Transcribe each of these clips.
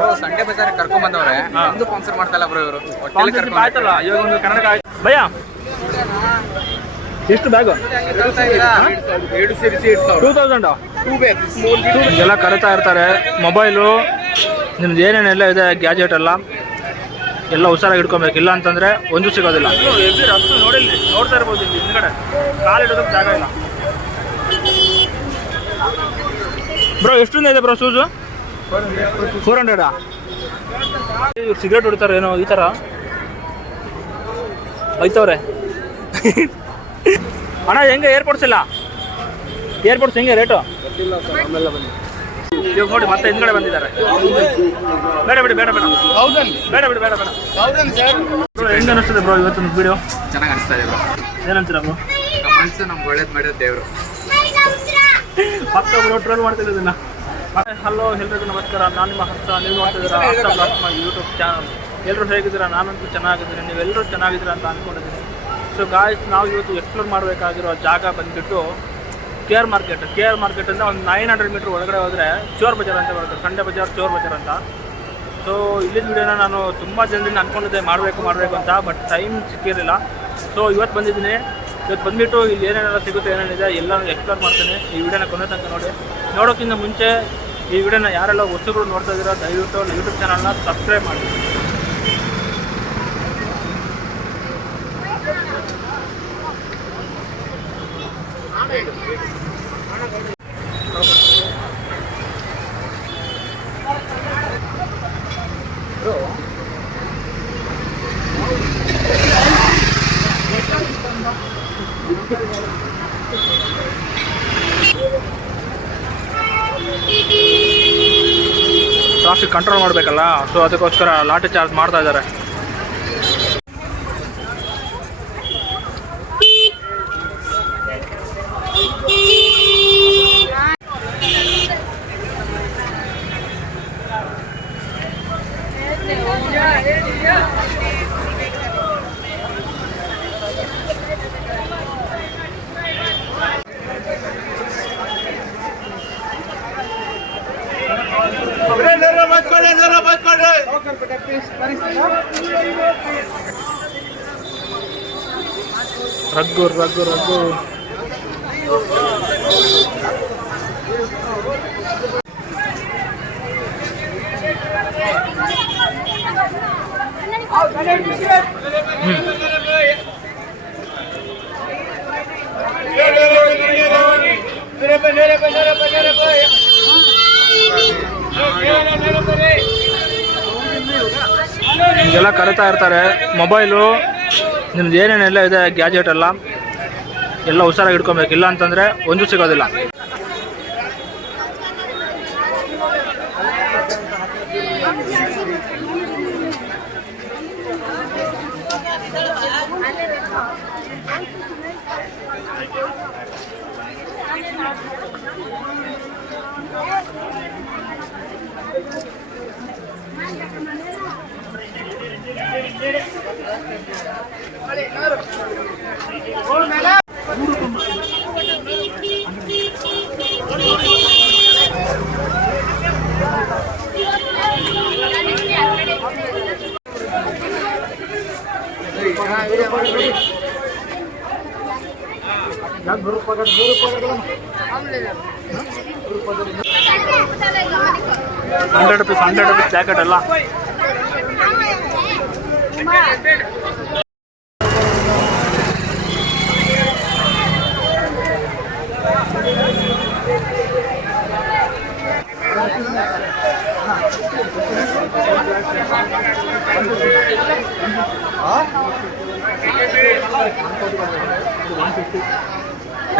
Bro Sunday Bazaar ಕರ್ಕೊಂಡ್ ಬಂದವ್ರೆ ಒಂದು ಸ್ಪಾನ್ಸರ್ ಮಾಡ್ತಾ ಇಲ್ಲ ಬ್ರೋ ಇವರು ಸ್ಪಾನ್ಸರ್ಶಿಪ್ ಆಯ್ತಲ್ಲ ಇವಾಗ ಒಂದು ಕನ್ನಡಕ ಆಯ್ತು ಭಯ ಎಷ್ಟು ಬ್ಯಾಗು 2000 ಎಲ್ಲ ಕರಿತಾ ಇರ್ತಾರೆ ಮೊಬೈಲು ನಿಮ್ದು ಏನೇನೆಲ್ಲ ಇದೆ ಗ್ಯಾಜೆಟ್ ಎಲ್ಲ ಹುಷಾರಾಗಿ ಇಟ್ಕೊಬೇಕು ಇಲ್ಲ ಅಂತಂದರೆ ಒಂದು ಸಿಗೋದಿಲ್ಲ ರಸ್ತು ನೋಡಿಲ್ಲ ನೋಡ್ತಾ ಇರ್ಬೋದು ಇಲ್ಲಿ ಹಿಂದ್ಗಡೆ ಕಾಲಿಡೋದಕ್ಕೆ ಜಾಗ ಇಲ್ಲ ಬ್ರೋ ಎಷ್ಟರಿಂದ ಇದೆ ಬ್ರೋ ಶೂಸು 400 ಇವ್ರು ಸಿಗರೇಟ್ ಹೊಡಿತಾರೆ ಏನೋ ಈ ಥರ ಐತವ್ರೆ ಅಣ್ಣ ಹೆಂಗೆ ಏರ್ಪೋರ್ಟ್ಸ್ ಇಲ್ಲ ಏರ್ಪೋರ್ಟ್ಸ್ ಹೆಂಗೆ ರೇಟು ಇವಾಗ ನೋಡಿ ಮತ್ತೆ ಹಿಂದ್ಗಡೆ ಬಂದಿದ್ದಾರೆ ಬೇಡ ಬಿಡಿ ಬೇಡ ಬೇಡ ಬೇಡ ಬಿಡಿ ಬೇಡ ಬೇಡ ಹೆಂಗೆ ಅನಿಸ್ತದೆ ಬ್ರೋ ಇವತ್ತು ವಿಡಿಯೋ ಚೆನ್ನಾಗಿ ಅನಿಸ್ತಾ ಇದೆ ಬ್ರೋ ಏನಂತೀರ ಬ್ರೋ ನಮ್ಮ ಮನಸ್ಸು ನಮ್ಗೆ ಒಳ್ಳೇದು ಮಾಡಿದ ದೇವರು ಮತ್ತೊಬ್ರು ಟ್ರೋಲ್ ಮಾಡ್ತಿರೋದನ್ನ ಹಲೋ ಎಲ್ರಿಗೂ ನಮಸ್ಕಾರ ನಾನು ನಿಮ್ಮ ಹರ್ಷ ನೀವು ನೋಡ್ತಿದ್ದೀರಾ ಹರ್ಷ ಬ್ಲಾಗ್ಸ್ ಮೈ ಯೂಟ್ಯೂಬ್ ಚಾನಲ್ ಎಲ್ಲರೂ ಹೇಗಿದ್ದೀರಾ ನಾನಂತೂ ಚೆನ್ನಾಗಿದ್ದೀನಿ ನೀವೆಲ್ಲರೂ ಚೆನ್ನಾಗಿದ್ದೀರಾ ಅಂತ ಅಂದ್ಕೊಂಡಿದ್ದೀನಿ ಸೊ ಗಾಯ್ಸ್ ನಾವು ಇವತ್ತು ಎಕ್ಸ್ಪ್ಲೋರ್ ಮಾಡಬೇಕಾಗಿರೋ ಜಾಗ ಬಂದುಬಿಟ್ಟು ಕೆ ಆರ್ ಮಾರ್ಕೆಟಿಂದ ಒಂದು 900 ಮೀಟ್ರ್ ಒಳಗಡೆ ಹೋದರೆ ಚೋರ್ ಬಜಾರ್ ಅಂತ ಬರುತ್ತೆ ಸಂಡೆ ಬಜಾರ್ ಚೋರ್ ಬಜಾರ್ ಅಂತ ಸೊ ಇಲ್ಲಿನ ವಿಡಿಯೋನ ನಾನು ತುಂಬ ಜನರಿಂದ ಅಂದ್ಕೊಂಡಿದ್ದೆ ಮಾಡಬೇಕು ಅಂತ ಬಟ್ ಟೈಮ್ ಸಿಕ್ಕಿರಲಿಲ್ಲ ಸೊ ಇವತ್ತು ಬಂದಿದ್ದೀನಿ ಇವತ್ತು ಬಂದುಬಿಟ್ಟು ಇಲ್ಲಿ ಏನೇನೆಲ್ಲ ಸಿಗುತ್ತೆ ಏನೇನಿದೆ ಎಲ್ಲನೂ ಎಕ್ಸ್ಪ್ಲೋರ್ ಮಾಡ್ತೀನಿ ಈ ವಿಡಿಯೋನ ಕೊನೆ ತನಕ ನೋಡಿ ನೋಡೋಕ್ಕಿಂತ ಮುಂಚೆ ಈ ವಿಡಿಯೋನ ಯಾರೆಲ್ಲ ಹೊಸಗಳು ನೋಡ್ತಾ ಇದ್ದೀರಾ ದಯವಿಟ್ಟು ಯೂಟ್ಯೂಬ್ ಚಾನಲ್ನ ಸಬ್ಸ್ಕ್ರೈಬ್ ಮಾಡಿ ಟ್ರಾಫಿಕ್ ಕಂಟ್ರೋಲ್ ಮಾಡಬೇಕಲ್ಲ ಸೊ ಅದಕ್ಕೋಸ್ಕರ ಲಾಠಿ ಚಾರ್ಜ್ ಮಾಡ್ತಾ ಇದ್ದಾರೆ ರಗ್ಗು ಇದೆಲ್ಲ ಕರಿತಾ ಇರ್ತಾರೆ ಮೊಬೈಲು ನಿಮ್ದು ಏನೇನೆಲ್ಲ ಇದೆ ಗ್ಯಾಜೆಟ್ ಎಲ್ಲ ಹುಷಾರಾಗಿ ಇಟ್ಕೊಬೇಕು ಇಲ್ಲ ಅಂತಂದರೆ ಒಂದು ಸಿಗೋದಿಲ್ಲ ₹100 ಜಾಕೆಟ್ ಎಲ್ಲ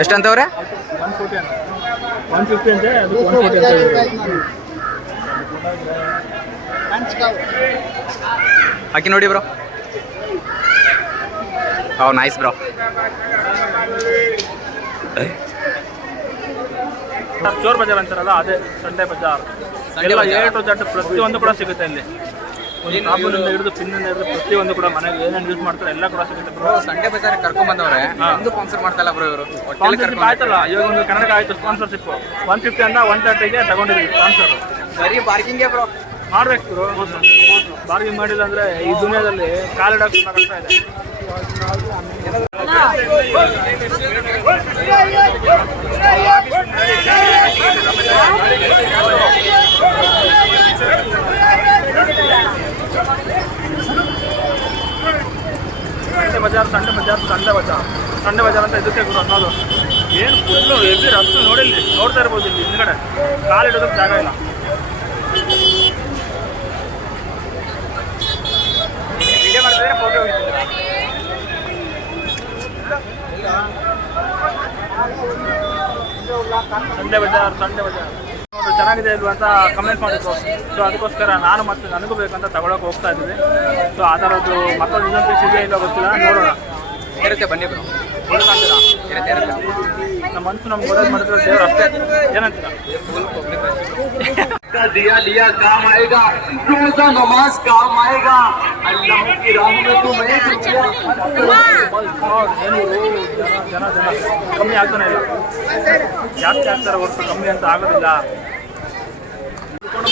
ಎಷ್ಟಂತವ್ರೆ 150 ಅಂತೆ ಅದು 140 ಅಂತ ಹಾಕಿ ನೋಡಿ ಬ್ರೋ ನೈಸ್ ಬ್ರೋ ಚೋರ್ ಬಜಾರ್ ಅಂತಾರಲ್ಲ ಅದೇ ಸಂಡೆ ಬಜಾರ್ ಎಲ್ಲ A to Z ಪ್ರತಿಯೊಂದು ಕೂಡ ಸಿಗುತ್ತೆ ಇಲ್ಲಿ ಒಂದು ಸಾಬೂನಿಂದ ಹಿಡಿದು ಪಿನ್ನಿಂದ ಹಿಡಿದು ಪ್ರತಿಯೊಂದು ಕೂಡ ಮನೆಗೆ ಏನೇನು ಯೂಸ್ ಮಾಡ್ತಾರೆ ಎಲ್ಲ ಕೂಡ ಸಿಗುತ್ತೆ ಬ್ರೋ ಸಂಡೆ ಬಜಾರ್ ಕರ್ಕೊಂಡ್ ಬಂದವ್ರೆ ಒಂದು ಸ್ಪಾನ್ಸರ್ ಮಾಡ್ತಾ ಇಲ್ಲ ಬ್ರೋ ಇವರು ಸ್ಪಾನ್ಸರ್ಶಿಪ್ ಆಯ್ತಲ್ಲ ಇವಾಗ ಒಂದು ಕನ್ನಡಕ ಆಯ್ತು ಸ್ಪಾನ್ಸರ್ಶಿಪ್ 150 ಅಂತ 130ಗೆ ತಗೊಂಡಿದ್ವಿ ಸ್ಪಾನ್ಸರ್ ಬರೀ ಪಾರ್ಕಿಂಗೇ ಬ್ರೋ ಮಾಡ್ಬೇಕು ಗುರು. ಬಾರ್ಗಿಂಗ್ ಮಾಡಿಲ್ಲ ಅಂದರೆ ಈ ದುನಿಯಾದಲ್ಲಿ ಕಾಲಿಡೋಕೆ ಕಷ್ಟ ಇದೆ. ಸಂಡೆ ಬಜಾರ್ ಅಂತ ಇದಕ್ಕೆ ಗುರು ಅನ್ನೋದು. ಏನು ಫುಲ್ಲು ಎಲ್ಲಿ ರಸ್ತು ನೋಡ್ತಾ ಇರ್ಬೋದು. ಇಲ್ಲಿ ಹಿಂದ್ಗಡೆ ಕಾಲಿಡೋದಕ್ಕೆ ಜಾಗ ಇಲ್ಲ. ವಿಡಿಯೋ ಮಾಡಿದ್ರೆ ಫೋಟೋ ಸಂಡೆ ಬಜಾರ್ ಚೆನ್ನಾಗಿದೆ ಇಲ್ವಾ ಅಂತ ಕಮೆಂಟ್ ಮಾಡಿದ್ರು. ಸೊ ಅದಕ್ಕೋಸ್ಕರ ನಾನು ಮತ್ತೆ ನನಗೂ ಬೇಕಂತ ತಗೊಳಕ್ಕೆ ಹೋಗ್ತಾ ಇದ್ದೀವಿ. ಸೊ ಆ ಥರದ್ದು ಮತ್ತೊಂದು ಇನ್ನೊಂದು ಪೀಸ್ ಇದೆಯಾ ಇಲ್ಲ ಗೊತ್ತಿಲ್ಲ, ನೋಡೋಣ. ಇರುತ್ತೆ ಬನ್ನಿ ಬ್ರೋ, ಇರುತ್ತೆ. ನಮ್ಮ ಮನಸ್ಸು ನಮ್ಗೆ ಒಳ್ಳೇದು ಮಾಡಿದ್ರೆ ದೇವ್ರು ಅಷ್ಟೇ. ಏನಂತೀರಾ? दिया लिया काम आएगा, रोजा नमाज काम आएगा, अल्लाह की राह में तुम्हें ಜನ ಕಮ್ಮಿ ಆಗ್ತಾನೆ ಇಲ್ಲ. ಜಾಸ್ತಿ ಆಗ್ತಾರೆ ಹೊರತು ಕಮ್ಮಿ ಅಂತ ಆಗೋದಿಲ್ಲ.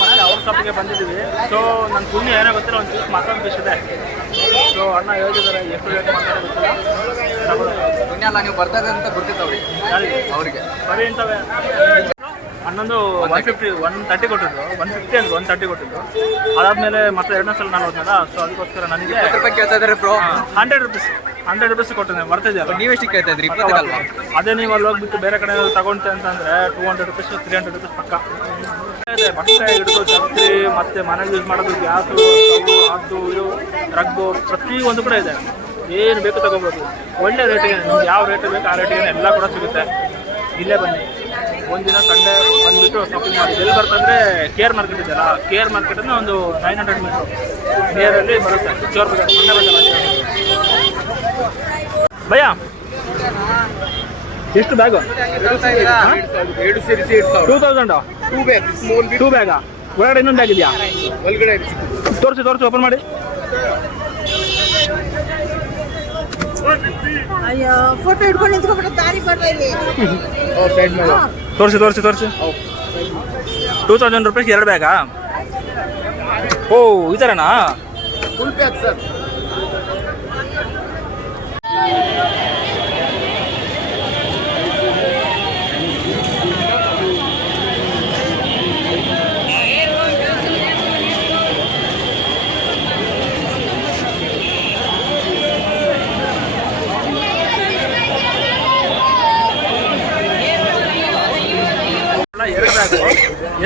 ಮತ್ತೆ ಅವ್ರ ಶಾಪಿಗೆ ಬಂದಿದ್ದೀವಿ. ಸೊ ನನ್ನ ಪುಣ್ಯ ಏನೋ ಗೊತ್ತಿಲ್ಲ, ಒಂದು ಪೀಸ್ ಮತ್ತೊಂದು ಪೀಸ್ ಇದೆ. ಸೊ ಅಣ್ಣ ಹೇಳ್ತಿದ್ದಾರೆ ಎಷ್ಟು ರೇಟ್ ಮಾಡ್ತಾರೆ ಗೊತ್ತಿಲ್ಲ. ಪುಣ್ಯ ಅಲ್ಲ, ನೀವು ಬರ್ತಾರೆ ಅಂತ ಗೊತ್ತಿತ್ತು ಅವ್ರಿಗೆ. ಬರೀ ಇಂಥವೇ ಹನ್ನೊಂದು 150 130 ಕೊಟ್ಟಿದ್ದು, 150 ಅಂತ 130 ಕೊಟ್ಟಿದ್ದು. ಅದಾದಮೇಲೆ ಮತ್ತೆ ಎರಡನೇ ಸಲ ನಾನು ಹೋದ್ನಲ್ಲ. ಸೊ ಅದಕ್ಕೋಸ್ಕರ ನನಗೆ 20 ರೂಪಾಯಿ ಕೇಳ್ತಾ ಇದ್ದಾರೆ ಬ್ರೋ. 100 ರೂಪೀಸ್ ಕೊಟ್ಟಿದ್ದೆ. ಬರ್ತಿದ್ಯಲ್ಲ, ನೀವೆಷ್ಟು ಕೇಳ್ತಾ ಇದ್ರಿ? 20 ಅಲ್ವಾ? ಅದೇ ನೀವು ಅಲ್ಲಿ ಹೋಗ್ಬಿಟ್ಟು ಬೇರೆ ಕಡೆ ತಗೊಂತೆ ಅಂತಂದರೆ 200 ರೂಪೀಸ್ 300 ರೂಪೀಸ್ ಪಕ್ಕ ಇದೆ. ಬಟ್ಟೆ ಹಿಡಿದು ಛತ್ರಿ ಮತ್ತು ಮನೆಗೆ ಯೂಸ್ ಮಾಡೋದು ಗ್ಯಾಸು, ಸ್ಟವ್, ಅದು ಇದು ರಗ್ಗು ಪ್ರತಿಯೊಂದು ಕೂಡ ಇದೆ. ಏನು ಬೇಕು ತಗೋಬೋದು ಒಳ್ಳೆ ರೇಟಿಗೆ. ನಿಮ್ಗೆ ಯಾವ ರೇಟ್ ಬೇಕು ಆ ರೇಟಿಗೆ ಎಲ್ಲ ಕೂಡ ಸಿಗುತ್ತೆ. ಇಲ್ಲೇ ಬನ್ನಿ, ಒಂದಿನ ಸಂಡೇ ಬಂದುಬಿಟ್ಟು ಶಾಪಿಂಗ್ ಮಾಡಿ. ಎಲ್ಲಿ ಬರ್ತಂದರೆ ಕೇರ್ ಮಾರ್ಕೆಟ್ ಇದೆಯಲ್ಲ, ಕೇರ್ ಮಾರ್ಕೆಟನ್ನು ಒಂದು 900 ಮೀಟ್ರು ನಿಯರಲ್ಲಿ ಬರುತ್ತೆ. ಚೋರ್ ಬಜಾರ್, ಸಂಡೆ ಬಜಾರ್. ಭಯ ಎಷ್ಟು ಬ್ಯಾಗು? 2000 2 ಬ್ಯಾಗಾ? ಒಳಗಡೆ ಇನ್ನೊಂದು ಬ್ಯಾಗ್ ಇದೆಯಾ? ಒಳಗಡೆ ತೋರಿಸಿ ಓಪನ್ ಮಾಡಿ. ಅಯ್ಯೋ, ಫೋಟೋ ಹಿಡ್ಕೊಂಡು ನಿಂತ್ಕೊಂಡ್ಬಿಟ್ಟು ದಾರಿ ಬರ್ತಾ ಇಲ್ಲಿ. ತೋರಿಸಿ 2000 ರೂಪಾಯಿಗೆ 2 ಬ್ಯಾಗಾ? ಓ ಈ ಥರನಾ? Full pack sir.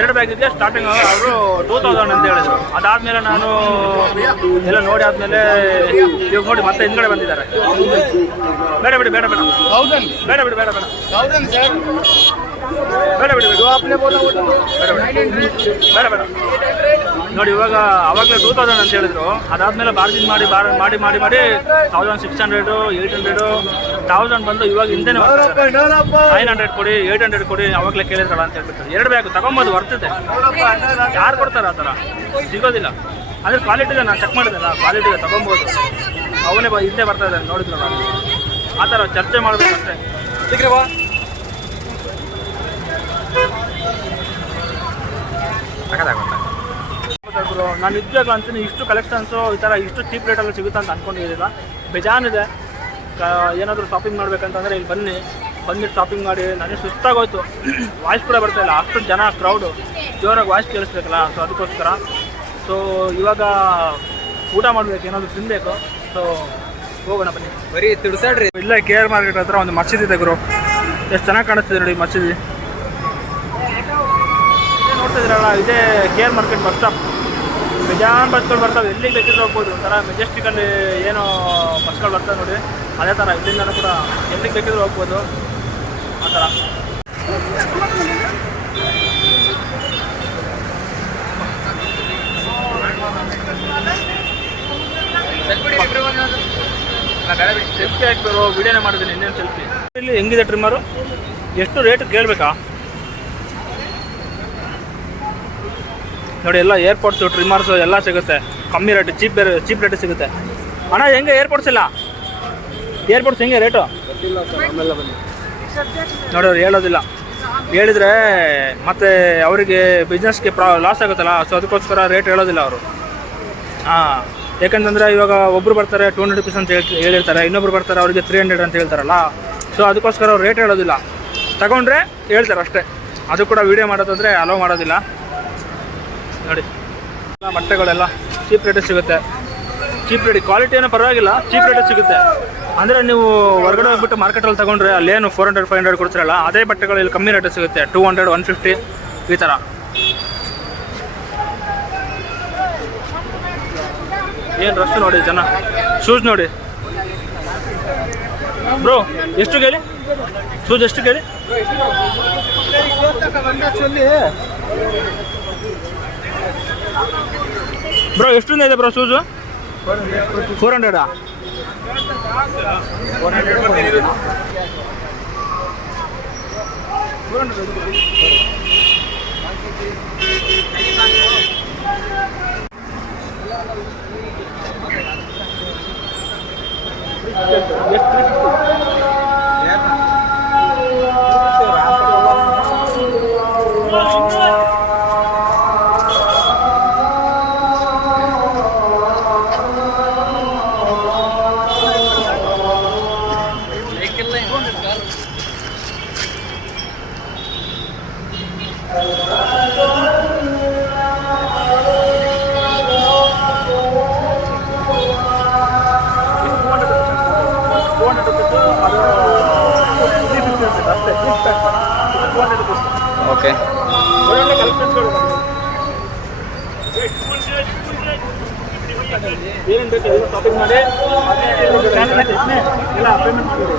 ಎರಡು ಬ್ಯಾಗಿಗೆ ಸ್ಟಾರ್ಟಿಂಗ್ ಅವರು 2000 ಅಂತ ಹೇಳಿದ್ರು. ಅದಾದಮೇಲೆ ನಾನು ಎಲ್ಲ ನೋಡಿ ಆದಮೇಲೆ ಇವಾಗ ನೋಡಿ ಮತ್ತೆ ಹಿಂದ್ಗಡೆ ಬಂದಿದ್ದಾರೆ. ಬೇಡ ಬೇಡ ಬೇಡ ಬೇಡ ಬೇಡ ಬೇಡ ಬೇಡ ಬೇಡ ಬೇಡ ಬೇಡ ಬೇಡ ನೋಡಿ. ಇವಾಗ ಅವಾಗಲೇ 2000 ಅಂತ ಹೇಳಿದ್ರು. ಅದಾದಮೇಲೆ ಬಾರ್ಗಿನ್ ಮಾಡಿ 1600 800 1000 ಬಂದು ಇವಾಗ ಹಿಂದೆನೇ 900 ಕೊಡಿ 800 ಕೊಡಿ ಅವಾಗಲೇ ಕೇಳಿದ್ರಲ್ಲ ಅಂತ ಹೇಳ್ಬಿಟ್ಟು. 2 ಬ್ಯಾಗ್ ತಗೊಂಬೋದು, ಬರ್ತದೆ. ಯಾರು ಕೊಡ್ತಾರೆ ಆ ಥರ? ಸಿಗೋದಿಲ್ಲ. ಅಂದರೆ ಕ್ವಾಲಿಟಿ ಇದೆ, ನಾನು ಚೆಕ್ ಮಾಡಿದ್ದೆಲ್ಲ ಕ್ವಾಲಿಟಿ ಇದೆ, ತೊಗೊಬೋದು. ಅವನೇ ಹಿಂದೆ ಬರ್ತಾ ಇದ್ದಾನೆ ನೋಡಿದ್ರಲ್ಲ. ಆ ಥರ ಚರ್ಚೆ ಮಾಡಬೇಕು ಅಷ್ಟೇ. ಸಿಗ್ರವಾ ನಾನು ನಿಜವಾಗ್ಲೂ ಅಂತೀನಿ, ಇಷ್ಟು ಕಲೆಕ್ಷನ್ಸು ಈ ಥರ ಇಷ್ಟು ಚೀಪ್ ರೇಟಲ್ಲಿ ಸಿಗುತ್ತೆ ಅಂತ ಅಂದ್ಕೊಂಡಿದ್ದೀರ. ಬೇಜಾನಿದೆ. ಏನಾದರೂ ಶಾಪಿಂಗ್ ಮಾಡಬೇಕಂತಂದರೆ ಇಲ್ಲಿ ಬಂದ್ಬಿಟ್ಟು ಶಾಪಿಂಗ್ ಮಾಡಿ. ನನಗೆ ಸುಸ್ತಾಗೋಯ್ತು, ವಾಯ್ಸ್ ಕೂಡ ಬರ್ತಾಯಿಲ್ಲ. ಅಷ್ಟು ಜನ ಕ್ರೌಡು, ಜೋರಾಗಿ ವಾಯ್ಸ್ ಕೇಳಿಸ್ಬೇಕಲ್ಲ. ಸೊ ಅದಕ್ಕೋಸ್ಕರ ಸೊ ಇವಾಗ ಊಟ ಮಾಡಬೇಕು, ಏನಾದರೂ ತಿನ್ನಬೇಕು. ಸೊ ಹೋಗೋಣ ಬನ್ನಿ. ಬರೀ ತಿಳ್ಸಾಡ್ರಿ. ಇಲ್ಲೇ ಕೇರ್ ಮಾರ್ಕೆಟ್ ಹತ್ರ ಒಂದು ಮಸೀದಿ ಇದೆ ಗುರು. ಎಷ್ಟು ಚೆನ್ನಾಗಿ ಕಾಣಿಸ್ತಿದೆ ನೋಡಿ ಮಸೀದಿ. ನೋಡ್ತಿದ್ದೀರಲ್ಲ, ಇದೇ ಕೇರ್ ಮಾರ್ಕೆಟ್ ಬಸ್ ಸ್ಟಾಪ್. ಬೇಜಾನ್ ಬಸ್ಗಳು ಬರ್ತಾವೆ, ಎಲ್ಲಿಗೆ ಬೇಕಿದ್ರೆ ಹೋಗ್ಬೋದು. ಒಂಥರ ಮೆಜೆಸ್ಟಿಕಲ್ಲಿ ಏನೋ ಬಸ್ಗಳು ಬರ್ತವೆ ನೋಡಿ, ಅದೇ ಥರ ಇಲ್ಲಿಂದನೂ ಕೂಡ ಎಲ್ಲಿಗೆ ಬೇಕಿದ್ರೆ ಹೋಗ್ಬೋದು ಆ ಥರ. ಸೆಲ್ಫಿ ಹಾಕ್ಬೇಕು, ವಿಡಿಯೋನೇ ಮಾಡಿದ್ದೀನಿ, ಇನ್ನೇನು ಸೆಲ್ಫಿ. ಇಲ್ಲಿ ಹೆಂಗಿದೆ ಟ್ರಿಮ್ಮರು? ಎಷ್ಟು ರೇಟ್ ಕೇಳಬೇಕಾ ನೋಡಿ. ಎಲ್ಲ ಏರ್ಪೋರ್ಟ್ಸು ಟ್ರಿಮ್ಮರ್ಸು ಎಲ್ಲ ಸಿಗುತ್ತೆ ಕಮ್ಮಿ ರೇಟ್, ಚೀಪ್ ರೇಟ್ ಸಿಗುತ್ತೆ. ಅಣ್ಣ ಹೆಂಗೆ ಏರ್ಪೋರ್ಟ್ಸ್ ಇಲ್ಲ? ಏರ್ಪೋರ್ಟ್ಸ್ ಹೆಂಗೆ ರೇಟು ಗೊತ್ತಿಲ್ಲ ಸರ್, ಆಮೇಲೆ ಬನ್ನಿ ನೋಡಿ. ಅವ್ರು ಹೇಳೋದಿಲ್ಲ. ಹೇಳಿದರೆ ಮತ್ತು ಅವರಿಗೆ ಬಿಸ್ನೆಸ್ಗೆ ಲಾಸ್ ಆಗುತ್ತಲ್ಲ, ಸೊ ಅದಕ್ಕೋಸ್ಕರ ರೇಟ್ ಹೇಳೋದಿಲ್ಲ ಅವರು. ಹಾಂ, ಯಾಕಂತಂದರೆ ಇವಾಗ ಒಬ್ಬರು ಬರ್ತಾರೆ 200 rupees ಅಂತ ಹೇಳಿರ್ತಾರೆ, ಇನ್ನೊಬ್ರು ಬರ್ತಾರೆ ಅವರಿಗೆ 300 ಅಂತ ಹೇಳ್ತಾರಲ್ಲ, ಸೊ ಅದಕ್ಕೋಸ್ಕರ ಅವ್ರು ರೇಟ್ ಹೇಳೋದಿಲ್ಲ. ತಗೊಂಡ್ರೆ ಹೇಳ್ತಾರೆ ಅಷ್ಟೇ. ಅದು ಕೂಡ ವೀಡಿಯೋ ಮಾಡೋದಂದರೆ ಅಲೋ ಮಾಡೋದಿಲ್ಲ. ನೋಡಿ ಬಟ್ಟೆಗಳೆಲ್ಲ ಚೀಪ್ ರೇಟಿಗೆ ಸಿಗುತ್ತೆ. ಚೀಪ್ ರೇಟ್, ಕ್ವಾಲಿಟಿ ಏನೋ ಪರವಾಗಿಲ್ಲ, ಚೀಪ್ ರೇಟಿಗೆ ಸಿಗುತ್ತೆ. ಅಂದರೆ ನೀವು ಹೊರಗಡೆ ಹೋಗ್ಬಿಟ್ಟು ಮಾರ್ಕೆಟಲ್ಲಿ ತೊಗೊಂಡ್ರೆ ಅಲ್ಲೇನು 400-500 ಕೊಡ್ತಿರಲ್ಲ, ಅದೇ ಬಟ್ಟೆಗಳು ಇಲ್ಲಿ ಕಮ್ಮಿ ರೇಟಿಗೆ ಸಿಗುತ್ತೆ. 200-150 ಈ ಥರ. ಏನು ರಶ್ ನೋಡಿ ಜನ. ಶೂಸ್ ನೋಡಿ ಬ್ರೋ, ಎಷ್ಟು ಕೇಳಿ ಶೂಸ್? ಎಷ್ಟು ಕೇಳಿ? ಬ್ರೋ ಎಷ್ಟರಿಂದ ಇದೆ ಬ್ರೋ ಶೂಸು? 400. ಓಕೆ, ಒಳ್ಳೊಳ್ಳೆ ಕಲೆಕ್ಷನ್ಸ್ಗಳು. ಏನೇನು ಬೇಕು ಎಲ್ಲ ಶಾಪಿಂಗ್ ಮಾಡಿ ಎಲ್ಲ ಪೇಮೆಂಟ್ ಮಾಡಿರಿ.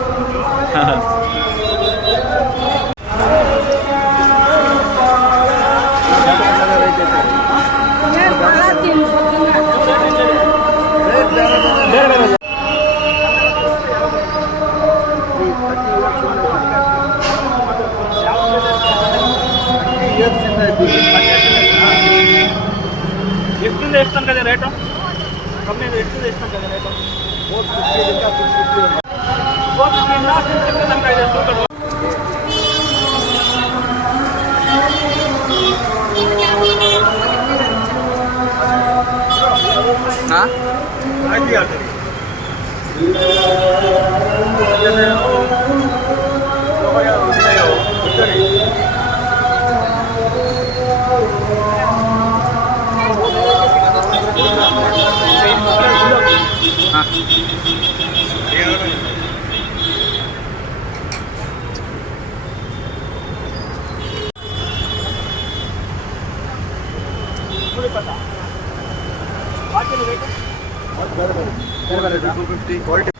ಎಷ್ಟಿಂದ ಎಷ್ಟು ತನಕ ಇದೆ ರೇಟು? ಕಮ್ಮಿ ಇದೆ. ಎಷ್ಟಿಂದ ಎಷ್ಟು ತನಕ ಇದೆ ರೇಟು? 450 ತನಕ ಇದೆ ಸೂಟು. ಹಾಂ, ಬೇರೆ 250 ಕ್ವಾಲಿಟಿ.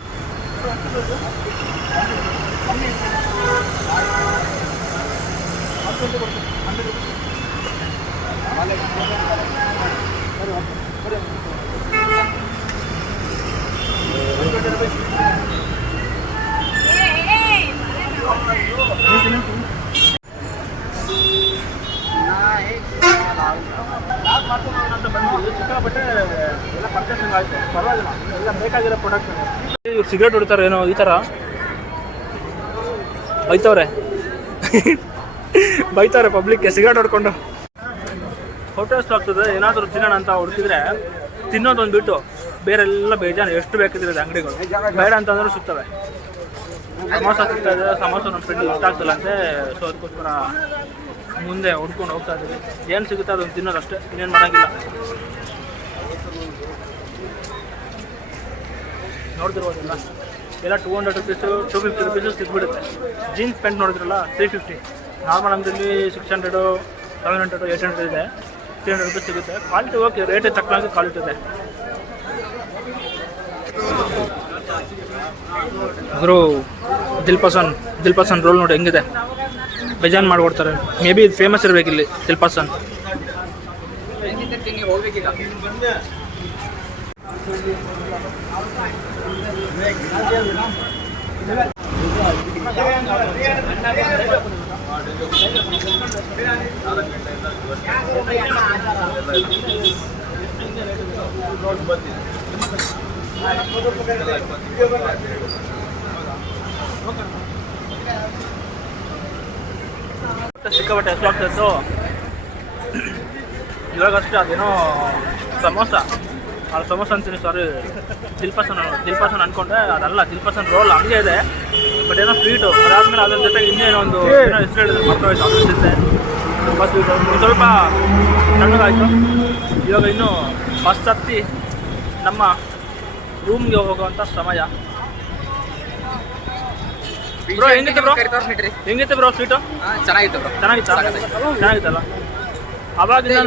ಸಿಕ್ಕಾಪಟ್ಟೆ ಎಲ್ಲ ಪರ್ಚೇಸಿಂಗ್ ಆಯಿತು, ಪರವಾಗಿಲ್ಲ, ಎಲ್ಲ ಬೇಕಾಗಿರೋ ಪ್ರಾಡಕ್ಟ್. ಇವ್ರು ಸಿಗರೇಟ್ ಹೊಡಿತಾರೆ ಏನೋ ಈ ಥರ ಬೈತವ್ರೆ ಪಬ್ಲಿಕ್ಗೆ ಸಿಗರೇಟ್ ಹೊಡ್ಕೊಂಡು. ಹೊಟ್ಟೆಸ್ ಆಗ್ತದೆ, ಏನಾದರೂ ತಿನ್ನೋಣ ಅಂತ ಹುಡುಕಿದ್ರೆ ತಿನ್ನೋದೊಂದು ಬಿಟ್ಟು ಬೇರೆಲ್ಲ ಬೇಜಾನು ಎಷ್ಟು ಬೇಕಿದ್ರೆ ಅಂಗಡಿಗಳು ಬೇಡ ಅಂತಂದ್ರೂ ಸಿಗ್ತವೆ. ಸಮೋಸ ಸಿಗ್ತಾ ಇದೆ, ಸಮೋಸ ನಮ್ಮ ಫ್ರೆಂಡ್ ಇಷ್ಟ ಆಗ್ತಿಲ್ಲ ಅಂತೆ, ಸೊ ಅದಕ್ಕೋಸ್ಕರ ಮುಂದೆ ಹುಡ್ಕೊಂಡು ಹೋಗ್ತಾ ಇದ್ದೀವಿ. ಏನು ಸಿಗುತ್ತೆ ಅದೊಂದು ತಿನ್ನೋದು ಅಷ್ಟೇ, ಇನ್ನೇನು ಮಾಡೋಂಗಿಲ್ಲ. ನೋಡ್ತಿರ್ಬೋದಿಲ್ಲ ಎಲ್ಲ 200 rupees 250 rupees ಸಿಗ್ಬಿಡುತ್ತೆ. ಜೀನ್ಸ್ ಪ್ಯಾಂಟ್ ನೋಡಿದ್ರಲ್ಲ 350. ನಾರ್ಮಲ್ ಅಂಗಡಿಯಲ್ಲಿ 600 700 800 ಇದೆ, 300 rupees ಸಿಗುತ್ತೆ. ಕ್ವಾಲಿಟಿ ಓಕೆ, ರೇಟ್ ತಕ್ಕಂಗೆ ಕ್ವಾಲಿಟಿ ಇದೆ. ಆದರೂ ದಿಲ್ಪಸನ್ ರೋಲ್ ನೋಡಿ ಹೆಂಗಿದೆ, ಬೇಜಾನ್ ಮಾಡಿಕೊಡ್ತಾರೆ. ಮೇ ಬಿ ಇದು ಫೇಮಸ್ ಇರಬೇಕಿಲ್ಲಿ ದಿಲ್ಪಸನ್. ಹೋಗ್ಬೇಕೀಗ ಸಿಕ್ಕಾಪಟ್ಟೆ ಹಸುವಾಗ್ತಾಯಿತ್ತು. ಇವಾಗಷ್ಟೇ ಅದೇನೋ ಸಮೋಸ, ಅದು ಸಮೋಸ ಅಂತೀನಿ, ಸಾರಿ ದಿಲ್ಪಾಸನ್ ಅಂದ್ಕೊಂಡೆ, ಅದಲ್ಲ ದಿಲ್ಪಾಸನ್ ರೋಲ್ ಹಂಗೆ ಇದೆ, ಬಟ್ ಏನೋ ಸ್ವೀಟು. ಅದಾದಮೇಲೆ ಅದ್ರ ಜೊತೆಗೆ ಇನ್ನೇನೋ ಒಂದು ಏನೋ ಹೆಸರು ಹೇಳಿದ್ರು ಮಕ್ಕಳು, ಅದ್ರ ಜೊತೆ ತುಂಬ ಸ್ವೀಟು. ಒಂದು ಸ್ವಲ್ಪ ತಣ್ಣಗಾಯಿತು. ಇವಾಗ ಇನ್ನೂ ಬಸ್ ಹತ್ತಿ ನಮ್ಮ ರೂಮ್ಗೆ ಹೋಗುವಂಥ ಸಮಯ. ಬ್ರೋ ಹೆಂಗಿತ್ತು ಬ್ರೋ? ಹೆಂಗಿತ್ತು ಬ್ರೋ ಸ್ವೀಟು? ಚೆನ್ನಾಗಿತ್ತು ಬ್ರೋ. ಚೆನ್ನಾಗಿತ್ತಲ್ಲ. ಅವಾಗಿಂದ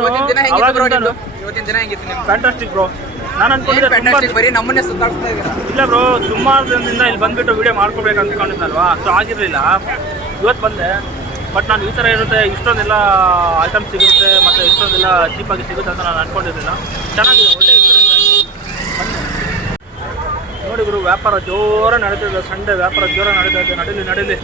ಇವತ್ತಿನ ದಿನ ಹೆಂಗಿತ್ತು ನಿಮ್ಗೆ? Fantastic bro. ನಾನು ಅನ್ಕೊಂಡಿದ್ದೆ ಬರೀ ನಮ್ಮನ್ನೇ ಸುತ್ತಾಡ್ತಾ ಇದ್ದೀರಾ. ಇಲ್ಲ ಬ್ರೋ, ಸುಮಾರು ದಿನದಿಂದ ಇಲ್ಲಿ ಬಂದುಬಿಟ್ಟು ವೀಡಿಯೋ ಮಾಡ್ಕೋಬೇಕು ಅಂದ್ಕೊಂಡಿದ್ದಲ್ವಾ, ಸೊ ಆಗಿರಲಿಲ್ಲ. ಇವತ್ತು ಬಂದೆ, ಬಟ್ ನಾನು ಈ ಥರ ಇರುತ್ತೆ, ಇಷ್ಟೊಂದೆಲ್ಲ ಐಟಮ್ಸ್ ಸಿಗುತ್ತೆ ಮತ್ತು ಇಷ್ಟೊಂದೆಲ್ಲ ಚೀಪಾಗಿ ಸಿಗುತ್ತೆ ಅಂತ ನಾನು ಅಂದ್ಕೊಂಡಿರಲಿಲ್ಲ. ಚೆನ್ನಾಗಿದೆ, ಒಳ್ಳೆ ಎಕ್ಸ್ಪೀರಿಯನ್ಸ್ ಆಯಿತು. ನೋಡಿ ಗುರು, ವ್ಯಾಪಾರ ಜೋರ ನಡೀತಿದೆ. ಸಂಡೇ ವ್ಯಾಪಾರ ಜೋರ ನಡೀತಾ ಇದೆ. ನಡೀಲಿ.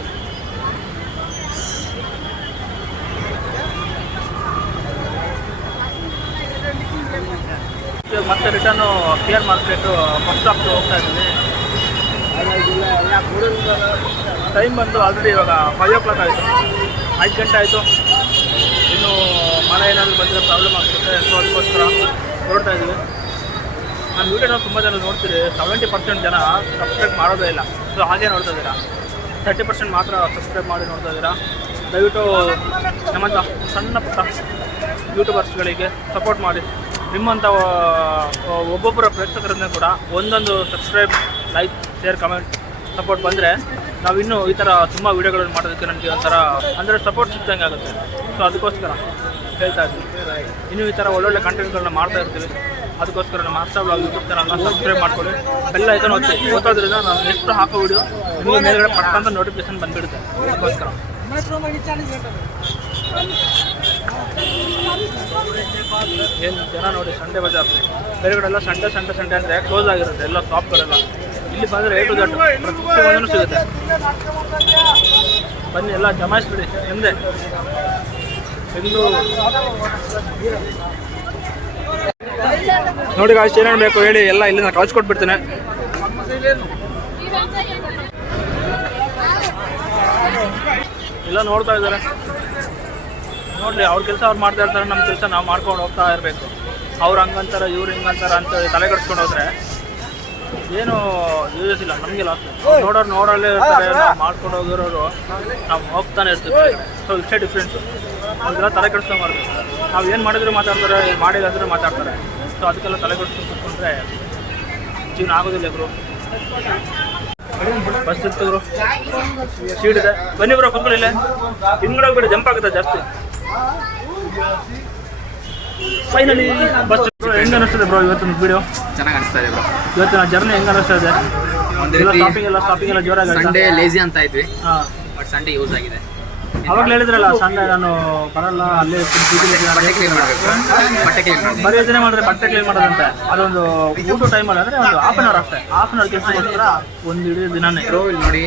ಮತ್ತೆ ರಿಟರ್ನು KR ಮಾರ್ಕೆಟು ಬಸ್ ಸ್ಟಾಪ್ಗೆ ಹೋಗ್ತಾ ಇದ್ದೀವಿ. ಟೈಮ್ ಬಂದು ಆಲ್ರೆಡಿ ಇವಾಗ 5 o'clock ಆಯಿತು, 5 ಗಂಟೆ ಆಯಿತು. ಇನ್ನು ಮಳೆ ಏನಾದರೂ ಬಂದರೆ ಪ್ರಾಬ್ಲಮ್ ಆಗ್ತಿರುತ್ತೆ, ಸೊ ಅದಕ್ಕೋಸ್ಕರ ಹೊರಡ್ತಾ ಇದ್ದೀವಿ. ನಾನು ವೀಡಿಯೋನ ತುಂಬ ಜನ ನೋಡ್ತೀರಿ, 70% ಜನ ಸಬ್ಸ್ಕ್ರೈಬ್ ಮಾಡೋದೇ ಇಲ್ಲ. ಸೊ ಹಾಗೆ ನೋಡ್ತಾ ಇದ್ದೀರಾ, 30% ಮಾತ್ರ ಸಬ್ಸ್ಕ್ರೈಬ್ ಮಾಡಿ ನೋಡ್ತಾ ಇದ್ದೀರಾ. ದಯವಿಟ್ಟು ನಮ್ಮಂಥ ಸಣ್ಣ ಪುಟ್ಟ ಯೂಟ್ಯೂಬರ್ಸ್ಗಳಿಗೆ ಸಪೋರ್ಟ್ ಮಾಡಿ. ನಿಮ್ಮಂಥ ಒಬ್ಬೊಬ್ಬರ ಪ್ರೇಕ್ಷಕರಿಂದ ಕೂಡ ಒಂದೊಂದು subscribe, like, share, comment support ಬಂದರೆ ನಾವಿನ್ನೂ ಈ ಥರ ತುಂಬ ವೀಡಿಯೋಗಳನ್ನು ಮಾಡೋದಕ್ಕೆ ನನಗೆ ಒಂಥರ ಅಂದರೆ ಸಪೋರ್ಟ್ ಸಿಗ್ದಂಗೆ ಆಗುತ್ತೆ. ಸೊ ಅದಕ್ಕೋಸ್ಕರ ಹೇಳ್ತಾ ಇದ್ದೀನಿ, ಇನ್ನೂ ಈ ಥರ ಒಳ್ಳೊಳ್ಳೆ ಕಂಟೆಂಟ್ಗಳನ್ನ ಮಾಡ್ತಾ ಇರ್ತೀವಿ. ಅದಕ್ಕೋಸ್ಕರ ನಮ್ಮ ಹರ್ಷ ಬ್ಲಾಗ್ ಯೂಟ್ಯೂಬ್ ಚಾನಲ್ನ ಸಬ್ಸ್ಕ್ರೈಬ್ ಮಾಡ್ಕೊಳ್ಳಿ, ಬೆಲ್ ಐಕಾನ್ ಒತ್ತೋದ್ರಿಂದ ನಾನು ಎಷ್ಟು ಹಾಕೋ ವೀಡಿಯೋ ನಿಮಗೆ ಮೇಲ್ಗಡೆ ಪಟ್ಟಂತ ನೋಟಿಫಿಕೇಶನ್ ಬಂದುಬಿಡುತ್ತೆ. ಅದಕ್ಕೋಸ್ಕರ ಏನು ಜನ ನೋಡಿ, ಸಂಡೇ ಬಜಾರ್ ಬೇರೆಗಡೆ ಎಲ್ಲ ಸಂಡೇ ಅಂದರೆ ಕ್ಲೋಸ್ ಆಗಿರುತ್ತೆ ಎಲ್ಲ ಶಾಪ್ಗಳೆಲ್ಲ. ಇಲ್ಲಿ ಬಂದರೆ A to Z ಪ್ರತಿಯೊಂದೂ ಸಿಗುತ್ತೆ. ಬನ್ನಿ, ಎಲ್ಲ ಜಮಾಯಿಸ್ಬಿಡಿ ಎಂದೇ. ಬೆಂಗಳೂರು ನೋಡಿ ಗಾಯ್ಸ್, ಏನೇನು ಬೇಕು ಹೇಳಿ, ಎಲ್ಲ ಇಲ್ಲಿ ನಾನು ಕಳಿಸ್ಕೊಟ್ಬಿಡ್ತೇನೆ. ಎಲ್ಲ ನೋಡ್ತಾ ಇದ್ದಾರೆ, ನೋಡಲಿ. ಅವ್ರ ಕೆಲಸ ಅವ್ರು ಮಾಡ್ತಾ ಇರ್ತಾರೆ, ನಮ್ಮ ಕೆಲಸ ನಾವು ಮಾಡ್ಕೊಂಡು ಹೋಗ್ತಾ ಇರಬೇಕು. ಅವ್ರು ಹಂಗಂತಾರೆ, ಇವ್ರು ಹಿಂಗಂತಾರೆ ಅಂತ ತಲೆ ಕೆಡಿಸ್ಕೊಂಡು ಹೋದರೆ ಏನು ಯೂಸ್ ಇಲ್ಲ, ನಮಗೆ ಲಾಸ್. ನೋಡೋರಲ್ಲೇ ಇರ್ತಾರೆ, ನಾವು ಮಾಡ್ಕೊಂಡು ಹೋಗಿರೋರು ನಾವು ಹೋಗ್ತಾನೆ ಇರ್ತೀವಿ. ಸೊ ಇಷ್ಟೇ ಡಿಫ್ರೆನ್ಸು. ಅವ್ರಿಗೆಲ್ಲ ತಲೆ ಕೆಡಿಸ್ಕೊಂಡು ಮಾಡಬೇಕು. ನಾವು ಏನು ಮಾಡಿದ್ರು ಮಾತಾಡ್ತಾರೆ, ಮಾಡಿಲ್ಲ ಅಂದರೂ ಮಾತಾಡ್ತಾರೆ. ಸೊ ಅದಕ್ಕೆಲ್ಲ ತಲೆ ಕೆಡಿಸ್ಕೊಂಡು ಕೂತ್ಕೊಂಡ್ರೆ ಜೀವನ ಆಗೋದಿಲ್ಲ ಬ್ರೋ. ಬಸ್ ಇತ್ತು ಬ್ರೋ, ಸೀಟ್ ಇದೆ, ಬನ್ನಿ ಬ್ರೋ ಕೂತ್ಕೊಳ್ಳಿಲ್ಲ. ಹಿಂಗಡೆ ಹೋಗ್ಬಿಟ್ಟು ಜಂಪ್ ಆಗುತ್ತೆ ಜಾಸ್ತಿ. Finally bus. ಹೆಂಗೆ ಅನಿಸ್ತದೆ ಬ್ರೋ ಇವತ್ತಿನ ವಿಡಿಯೋ? ಚೆನ್ನಾಗಿ ಅನಿಸ್ತಾ ಇದೆ ಬ್ರೋ. ಇವತ್ತಿನ ಜರ್ನಿ ಹೆಂಗೆ ಅನಿಸ್ತಾ ಇದೆ? ಶಾಪಿಂಗ್ ಎಲ್ಲ ಜೋರಾಗಿ. ಸಂಡೇ ಲೇಜಿ ಅಂತ ಇದ್ವಿ, ಹಾಂ, ಬಟ್ ಸಂಡೇ ಯೂಸ್ ಆಗಿದೆ. ಅವಾಗಲೇ ಹೇಳಿದ್ರಲ್ಲ ಸಂಡೇ ನಾನು ಬರಲ್ಲ, ಅಲ್ಲೇ ಬಟ್ಟೆ ಕ್ಲೀನ್ ಮಾಡಬೇಕು. ಬರೀ ಯೋಚನೆ ಮಾಡಿದ್ರೆ ಬಟ್ಟೆ ಕ್ಲೀನ್ ಮಾಡೋದಂತೆ. ಅದೊಂದು ಊಟ ಟೈಮಲ್ಲಿ ಅಂದರೆ ಒಂದು ಹಾಫ್ ಆನ್ ಅವರ್ ಅಷ್ಟೇ. ಹಾಫ್ ಆನ್ ಅವರ್ ಕೆಲಸಕ್ಕೋಸ್ಕರ ಒಂದು ಇಡೀ ದಿನಾನೇ ಇಲ್ಲಿ ನೋಡಿ,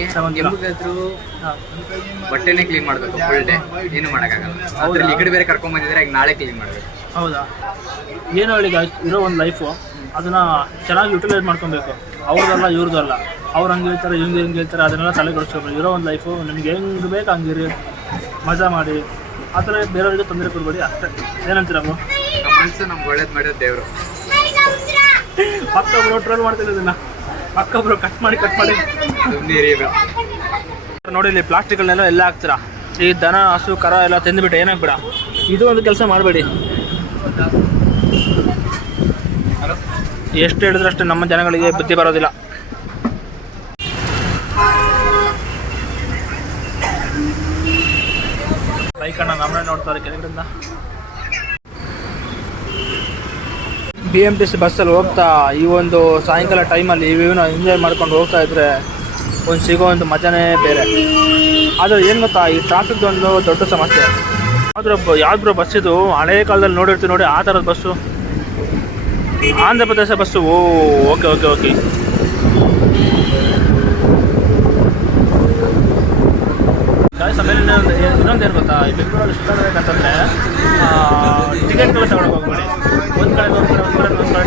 ಬಟ್ಟೆನೇ ಕ್ಲೀನ್ ಮಾಡಬೇಕು ಫುಲ್ ಡೇ, ಏನು ಮಾಡೋಕ್ಕಾಗಲ್ಲ. ಅದ್ರಲ್ಲಿ ಈ ಕಡೆ ಬೇರೆ ಕರ್ಕೊಂಡ್ಬಂದಿದ್ರೆ ಈಗ ನಾಳೆ ಕ್ಲೀನ್ ಮಾಡಬೇಕು. ಹೌದಾ? ಏನು ಹೇಳಿ ಗಾಯ್ಸ್, ಇರೋ ಒಂದು ಲೈಫು ಅದನ್ನು ಚೆನ್ನಾಗಿ ಯುಟಿಲೈಸ್ ಮಾಡ್ಕೊಬೇಕು. ಅವ್ರದ್ದಲ್ಲ ಇವ್ರದ್ದಲ್ಲ, ಅವ್ರು ಹಂಗೆ ಹೇಳ್ತಾರೆ, ಹಿಂಗೆ ಹೇಳ್ತಾರೆ, ಅದನ್ನೆಲ್ಲ ತಲೆ ಕೆಡಿಸ್ಕೊಬೇಕು. ಇರೋ ಒಂದು ಲೈಫು ನಿಮ್ಗೆ ಹೆಂಗೆ ಬೇಕು ಹಂಗಿರಿ, ಮಜಾ ಮಾಡಿ. ಆ ಥರ ಬೇರೆಯವ್ರಿಗೆ ತೊಂದರೆ ಕೊಡಬೇಡಿ ಅಷ್ಟೇ. ಏನಂತೀರ ಬ್ರೋ? ನಮ್ಮ ಮನಸ್ಸು ನಮ್ಗೆ ಒಳ್ಳೇದು ಮಾಡಿದ ದೇವರು. ಪಕ್ಕ ಬ್ರೋ ಟ್ರೋಲ್ ಮಾಡ್ತಿಲ್ಲ ಇದನ್ನು, ಪಕ್ಕ ಬ್ರೋ ಕಟ್ ಮಾಡಿ ನೋಡಿ. ಇಲ್ಲಿ ಪ್ಲಾಸ್ಟಿಕ್ಗಳನ್ನೆಲ್ಲ ಎಲ್ಲ ಹಾಕ್ತೀರಾ. ಈ ದನ, ಹಸು, ಕರ ಎಲ್ಲ ತಿಂದುಬಿಟ್ಟು ಏನಾಗ್ಬೇಡ. ಇದು ಒಂದು ಕೆಲಸ ಮಾಡಬೇಡಿ. ಎಷ್ಟು ಹೇಳಿದ್ರೆ ಅಷ್ಟೇ ನಮ್ಮ ಜನಗಳಿಗೆ ಬುದ್ಧಿ ಬರೋದಿಲ್ಲ. ಬೈಕನ್ನು ನಮ್ಮನೆ ನೋಡ್ತಾರೆ ಕೆಳಗಡೆಯಿಂದ. BMTC ಬಸ್ಸಲ್ಲಿ ಹೋಗ್ತಾ ಈ ಒಂದು ಸಾಯಂಕಾಲ ಟೈಮಲ್ಲಿ ಇವೇನೋ ಎಂಜಾಯ್ ಮಾಡ್ಕೊಂಡು ಹೋಗ್ತಾ ಇದ್ರೆ ಒಂದು ಸಿಗೋ ಒಂದು ಮಜಾನೇ ಬೇರೆ. ಆದರೆ ಏನು ಗೊತ್ತಾ, ಈ ಟ್ರಾಫಿಕ್ದು ಒಂದು ದೊಡ್ಡ ಸಮಸ್ಯೆ. ಯಾವ್ದು ಬಸ್ ಇದು ಹಳೇ ಕಾಲದಲ್ಲಿ ನೋಡಿರ್ತೀವಿ ನೋಡಿ, ಆ ಥರದ bus. Andhra Pradesh bus. Okay. ಆಮೇಲೆ ಇನ್ನೊಂದು ಏನು ಗೊತ್ತಾ, ಈ ಬೆಂಗಳೂರಲ್ಲಿ ಸುತ್ತಾಡಬೇಕಂತಂದರೆ ಟಿಕೆಟ್ಗಳು ತಗೊಂಡು ಹೋಗ್ಬೇಡಿ. ಒಂದು ಕಡೆ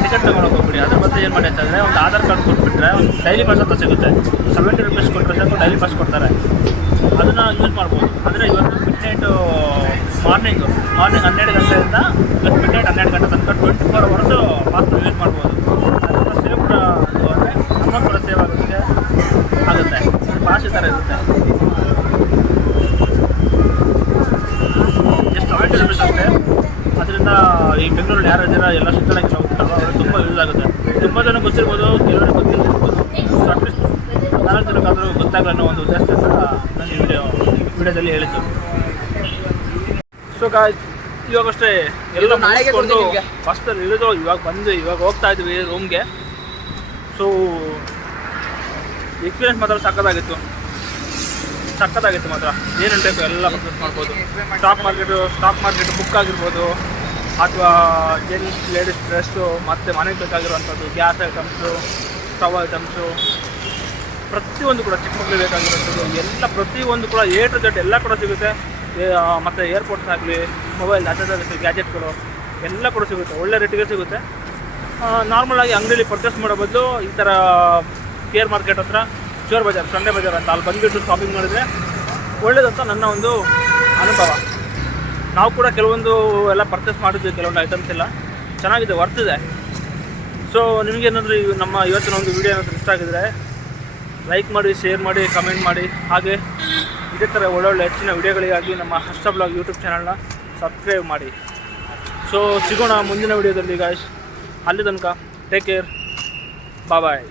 ಟಿಕೆಟ್ ತೊಗೊಂಡು ಹೋಗ್ಬಿಡಿ. ಅದ್ರ ಬದಲು ಏನು ಮಾಡಿ ಅಂತಂದರೆ ಒಂದು ಆಧಾರ್ ಕಾರ್ಡ್ ಕೊಟ್ಬಿಟ್ರೆ ಒಂದು ಡೈಲಿ ಪಾಸ್ ಅಂತ ಸಿಗುತ್ತೆ. 70 ರೂಪೀಸ್ ಕೊಟ್ಟರೆ ಸಾಕು ಡೈಲಿ ಪಾಸ್ ಕೊಡ್ತಾರೆ. ಅದನ್ನು ಯೂಸ್ ಮಾಡ್ಬೋದು. ಅಂದರೆ ಇವತ್ತು ಮಿಡ್ನೈಟು ಮಾರ್ನಿಂಗ್ 12 ಗಂಟೆಯಿಂದ ಮಿಡ್ ನೈಟ್ 12 ಗಂಟೆ ತನಕ 24 ಅವರ್ಸು ಫಾಸ್ಟ್ ಯೂಸ್ ಮಾಡ್ಬೋದು. ಅದರಿಂದ ಸೇವ್ ಕೂಡ ಅಂದರೆ ಅಮೌಂಟ್ ಕೂಡ ಸೇವ್ ಆಗುತ್ತೆ ಭಾಷೆ ಥರ ಇರುತ್ತೆ. ಎಷ್ಟು 70 ರೂಪೀಸ್ ಆಗುತ್ತೆ. ಅದರಿಂದ ಈ ಬೆಂಗಳೂರಲ್ಲಿ ಯಾರು ಜನ ಎಲ್ಲ ಸುತ್ತಳಕ್ಕೆ ಹೋಗ್ತಾರಲ್ಲ ಅವ್ರಿಗೆ ತುಂಬ ಯೂಸ್ ಆಗುತ್ತೆ. ತುಂಬ ಜನ ಗೊತ್ತಿರ್ಬೋದು, ಕೆಲವರಿಗೆ ಗೊತ್ತಿರ್ಬೋದು. ಸೊ ಅಟ್ಲೀಸ್ಟ್ 4 ಜನಕ್ಕಾದರೂ ಗೊತ್ತಾಗಲ್ಲ ಅನ್ನೋ ಒಂದು ಉದ್ದೇಶದಿಂದ ನಾನು ಈ ವಿಡಿಯೋದಲ್ಲಿ ಹೇಳಿದ್ದು. ಸೊ ಇವಾಗಷ್ಟೇ ಎಲ್ಲ ಮುಗಿಸ್ಕೊಂಡು ಬಸ್ಸಲ್ಲಿ ಇಳಿದು ಇವಾಗ ಹೋಗ್ತಾ ಇದ್ವಿ ರೂಮ್ಗೆ. ಸೊ ಎಕ್ಸ್ಪೀರಿಯನ್ಸ್ ಮಾತ್ರ ಸಕ್ಕತ್ತಾಗಿತ್ತು ಮಾತ್ರ. ಏನೇನು ಬೇಕು ಎಲ್ಲ ಪರ್ಚೇಸ್ ಮಾಡ್ಬೋದು. ಸ್ಟಾಕ್ ಮಾರ್ಕೆಟ್ ಬುಕ್ ಆಗಿರ್ಬೋದು, ಅಥವಾ ಜೆಂಟ್ಸ್ ಲೇಡೀಸ್ ಡ್ರೆಸ್ಸು, ಮತ್ತು ಮನೆಗೆ ಬೇಕಾಗಿರುವಂಥದ್ದು ಗ್ಯಾಸ್ ಐಟಮ್ಸು, ಸ್ಟವ್ ಐಟಮ್ಸು, ಪ್ರತಿಯೊಂದು ಕೂಡ ಚಿಕ್ಕ ಮಕ್ಕಳಿಗೆ ಬೇಕಾಗಿರೋಂಥದ್ದು ಎಲ್ಲ ಪ್ರತಿಯೊಂದು ಕೂಡ A to Z ಎಲ್ಲ ಕೂಡ ಸಿಗುತ್ತೆ. ಮತ್ತು ಏರ್ಪೋರ್ಟ್ಸ್ ಆಗಲಿ, ಮೊಬೈಲ್ ಗ್ಯಾಜೆಟ್ಗಳು ಎಲ್ಲ ಕೂಡ ಸಿಗುತ್ತೆ, ಒಳ್ಳೆ ರೇಟಿಗೆ ಸಿಗುತ್ತೆ. ನಾರ್ಮಲಾಗಿ ಅಂಗಡಿಯಲ್ಲಿ ಪರ್ಚೇಸ್ ಮಾಡೋ ಬದಲು ಈ ಥರ ಕೇರ್ ಮಾರ್ಕೆಟ್ ಹತ್ರ ಚೋರ್ ಬಜಾರ್, ಸಂಡೇ ಬಜಾರ್ ಅಂತ ಅಲ್ಲಿ ಬಂದುಬಿಟ್ಟು ಶಾಪಿಂಗ್ ಮಾಡಿದರೆ ಒಳ್ಳೇದಂತ ನನ್ನ ಒಂದು ಅನುಭವ. ನಾವು ಕೂಡ ಕೆಲವೊಂದು ಎಲ್ಲ ಪರ್ಚೇಸ್ ಮಾಡಿದ್ವಿ, ಕೆಲವೊಂದು ಐಟಮ್ಸ್ ಎಲ್ಲ ಚೆನ್ನಾಗಿದೆ, ವರ್ತಿದೆ. ಸೊ ನಿಮಗೇನಾದರೂ ನಮ್ಮ ಇವತ್ತಿನ ಒಂದು ವಿಡಿಯೋ ಏನಾದರೂ ಇಷ್ಟ ಆಗಿದರೆ ಲೈಕ್ ಮಾಡಿ, ಶೇರ್ ಮಾಡಿ, ಕಮೆಂಟ್ ಮಾಡಿ. ಹಾಗೆ ಇದೇ ಥರ ಒಳ್ಳೊಳ್ಳೆ ಹೆಚ್ಚಿನ ವಿಡಿಯೋಗಳಿಗಾಗಿ ನಮ್ಮ ಹರ್ಷ ಬ್ಲಾಗ್ ಯೂಟ್ಯೂಬ್ ಚಾನಲ್ನ ಸಬ್ಸ್ಕ್ರೈಬ್ ಮಾಡಿ. ಸೊ ಸಿಗೋಣ ಮುಂದಿನ ವಿಡಿಯೋದಲ್ಲಿ ಗಾಯ್ಸ್. ಅಲ್ಲಿ ತನಕ ಟೇಕ್ ಕೇರ್, ಬಾಯ್.